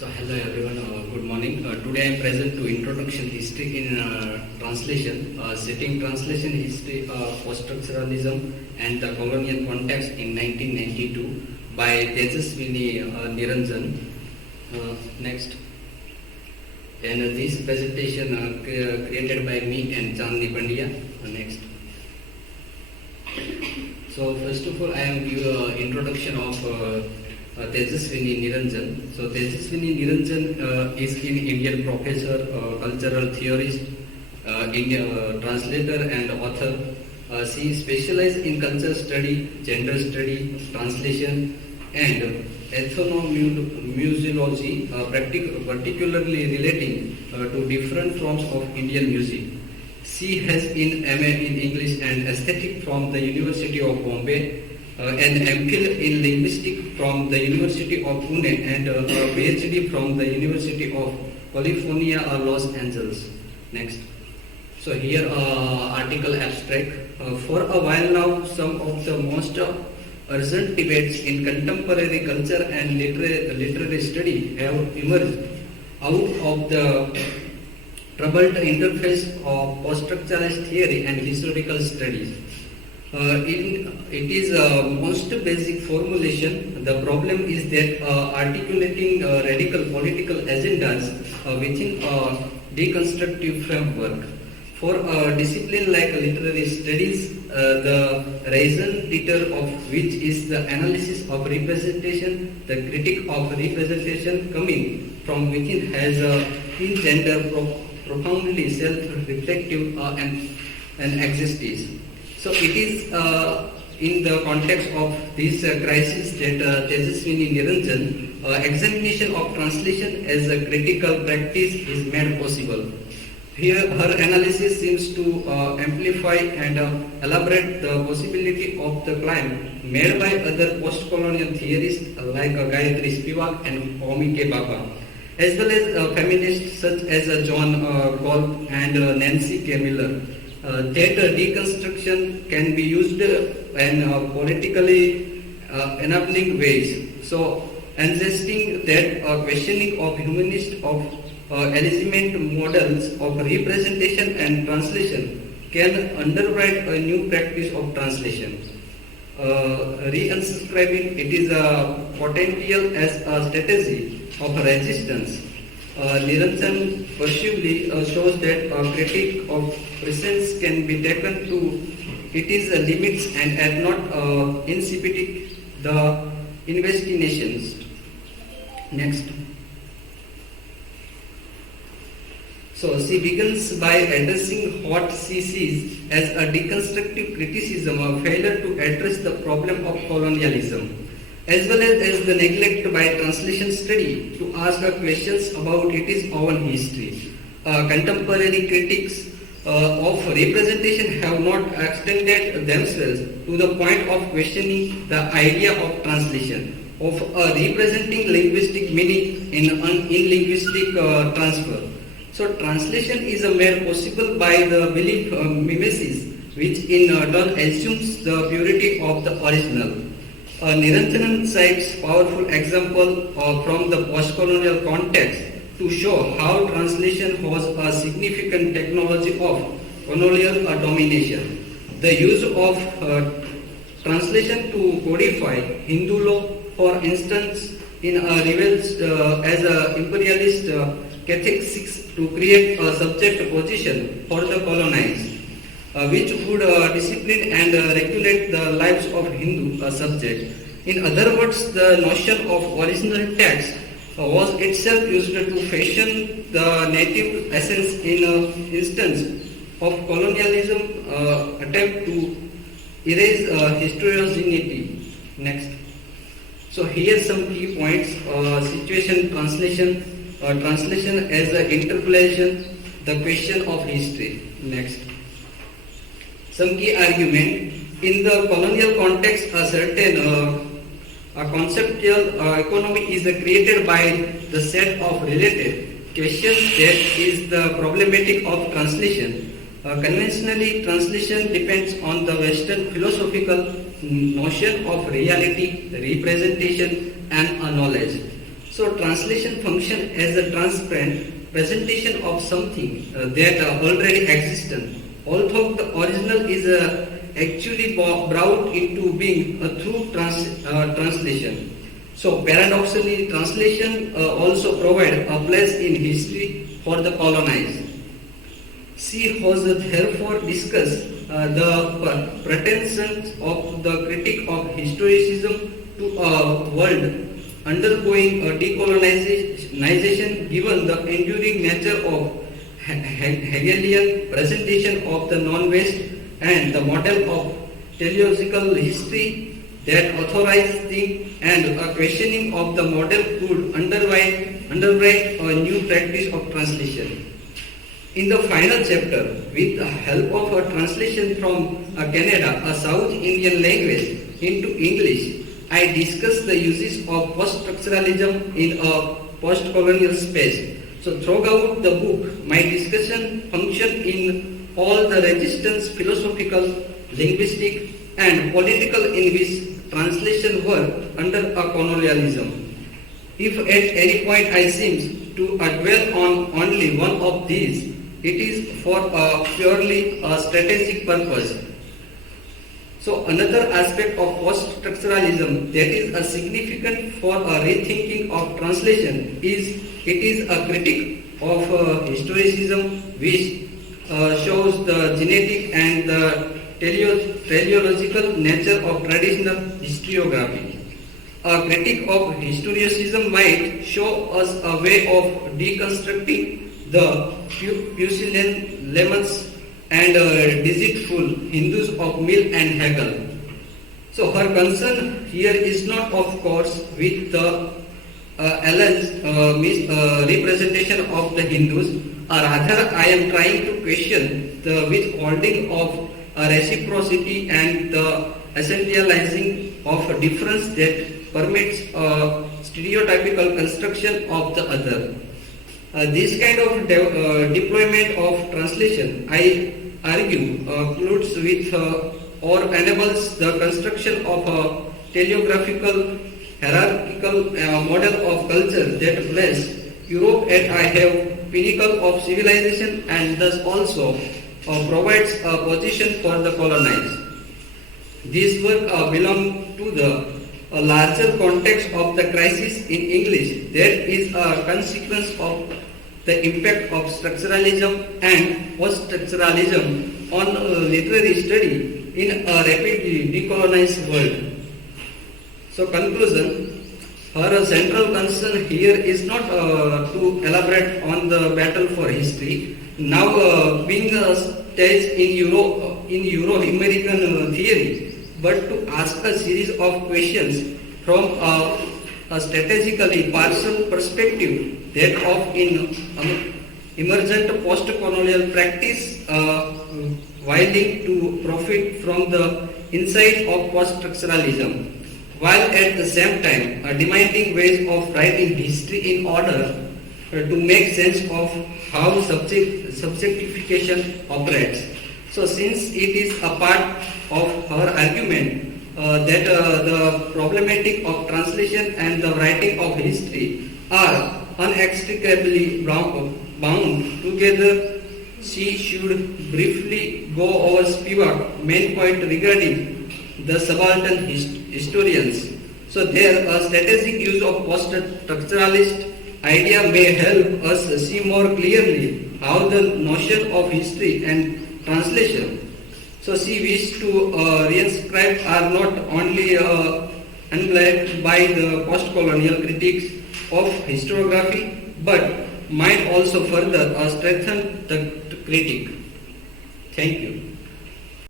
So hello everyone, good morning. Today I am present to introduction history in translation, setting translation history, poststructuralism and the colonial context in 1992 by Tejaswini Niranjana. Next. And this presentation created by me and Chandni Pandya. Next. So first of all, I am give introduction of Tejaswini Niranjana. So Tejaswini Niranjana is an Indian professor, cultural theorist, translator and author. She specializes in culture study, gender study, translation and ethnomusicology, particularly relating to different forms of Indian music. She has an MA in English and Aesthetic from the University of Bombay, an MPhil in Linguistics from the University of Pune, and a PhD from the University of California, Los Angeles. Next. So here article abstract. For a while now, some of the most urgent debates in contemporary culture and literary study have emerged out of the troubled interface of post-structuralist theory and historical studies. It is a most basic formulation. The problem is that articulating radical political agendas within a deconstructive framework. For a discipline like literary studies, the raison d'etre of which is the analysis of representation, the critic of representation coming from within has engendered profoundly self-reflective and existence. So it is in the context of this crisis that Tejaswini Niranjana examination of translation as a critical practice is made possible. Here her analysis seems to amplify and elaborate the possibility of the claim made by other post-colonial theorists like Gayatri Spivak and Homi K. Baba, as well as feminists such as John Kolb and Nancy K. Miller. That deconstruction can be used in politically enabling ways. So, insisting that questioning of humanist of alignment models of representation and translation can underwrite a new practice of translation. Re-inscribing it is a potential as a strategy of resistance. Niranjan persuasively shows that a critique of presence can be taken to its limits and add not insipid the investigations. Next. So she begins by addressing what she sees as a deconstructive criticism of failure to address the problem of colonialism, as well as the neglect by translation study to ask questions about its own history. Contemporary critics of representation have not extended themselves to the point of questioning the idea of translation, of representing linguistic meaning in linguistic transfer. So translation is made possible by the belief mimesis, which in turn assumes the purity of the original. Niranjan cites powerful example from the post-colonial context to show how translation was a significant technology of colonial domination. The use of translation to codify Hindu law, for instance, reveals as an imperialist Catholic seeks to create a subject position for the colonized, which would discipline and regulate the lives of Hindu subjects. In other words, the notion of original text was itself used to fashion the native essence in an instance of colonialism attempt to erase historicity. Next. So here some key points: situation, translation as an interpolation, the question of history. Next. Some key argument. In the colonial context, a certain conceptual economy is created by the set of related questions that is the problematic of translation. Conventionally, translation depends on the Western philosophical notion of reality, representation and knowledge. So translation function as a transparent presentation of something that already existent, although the original is actually brought into being through translation. So paradoxically, translation also provide a place in history for the colonized. She has therefore discussed the pretensions of the critic of historicism to a world undergoing a decolonization given the enduring nature of Hegelian presentation of the non-West and the model of teleological history that authorized the and a questioning of the model could underwrite a new practice of translation. In the final chapter, with the help of a translation from Canada, a South Indian language, into English, I discuss the uses of post-structuralism in a post-colonial space. So throughout the book, my discussion function in all the resistance philosophical, linguistic and political in which translation work under a colonialism. If at any point I seem to dwell on only one of these, it is for a purely strategic purpose. So another aspect of post-structuralism that is significant for a rethinking of translation is it is a critic of historicism which shows the genetic and the teleological nature of traditional historiography. A critic of historicism might show us a way of deconstructing the pusillanimous and deceitful Hindus of Mill and Hegel. So her concern here is not, of course, with the alleged representation of the Hindus, rather I am trying to question the withholding of reciprocity and the essentializing of a difference that permits a stereotypical construction of the other. This kind of deployment of translation, I argue, colludes with or enables the construction of a teleographical hierarchical model of culture that places Europe at a pinnacle of civilization and thus also provides a position for the colonized. This work belongs to the larger context of the crisis in English that is a consequence of the impact of structuralism and post-structuralism on literary study in a rapidly decolonized world. So conclusion, her central concern here is not to elaborate on the battle for history, now being staged in Euro-American theory, but to ask a series of questions from a strategically partial perspective that of in emergent post-colonial practice willing to profit from the insight of post-structuralism, while at the same time demanding ways of writing history in order to make sense of how subjectification operates. So since it is a part of her argument that the problematic of translation and the writing of history are inextricably bound together, she should briefly go over Spivak's main point regarding the subaltern historians. So there a strategic use of post-structuralist idea may help us see more clearly how the notion of history and translation. So she wished to reinscribe are not only unblinded by the post-colonial critiques of historiography, but might also further strengthen the critique. Thank you.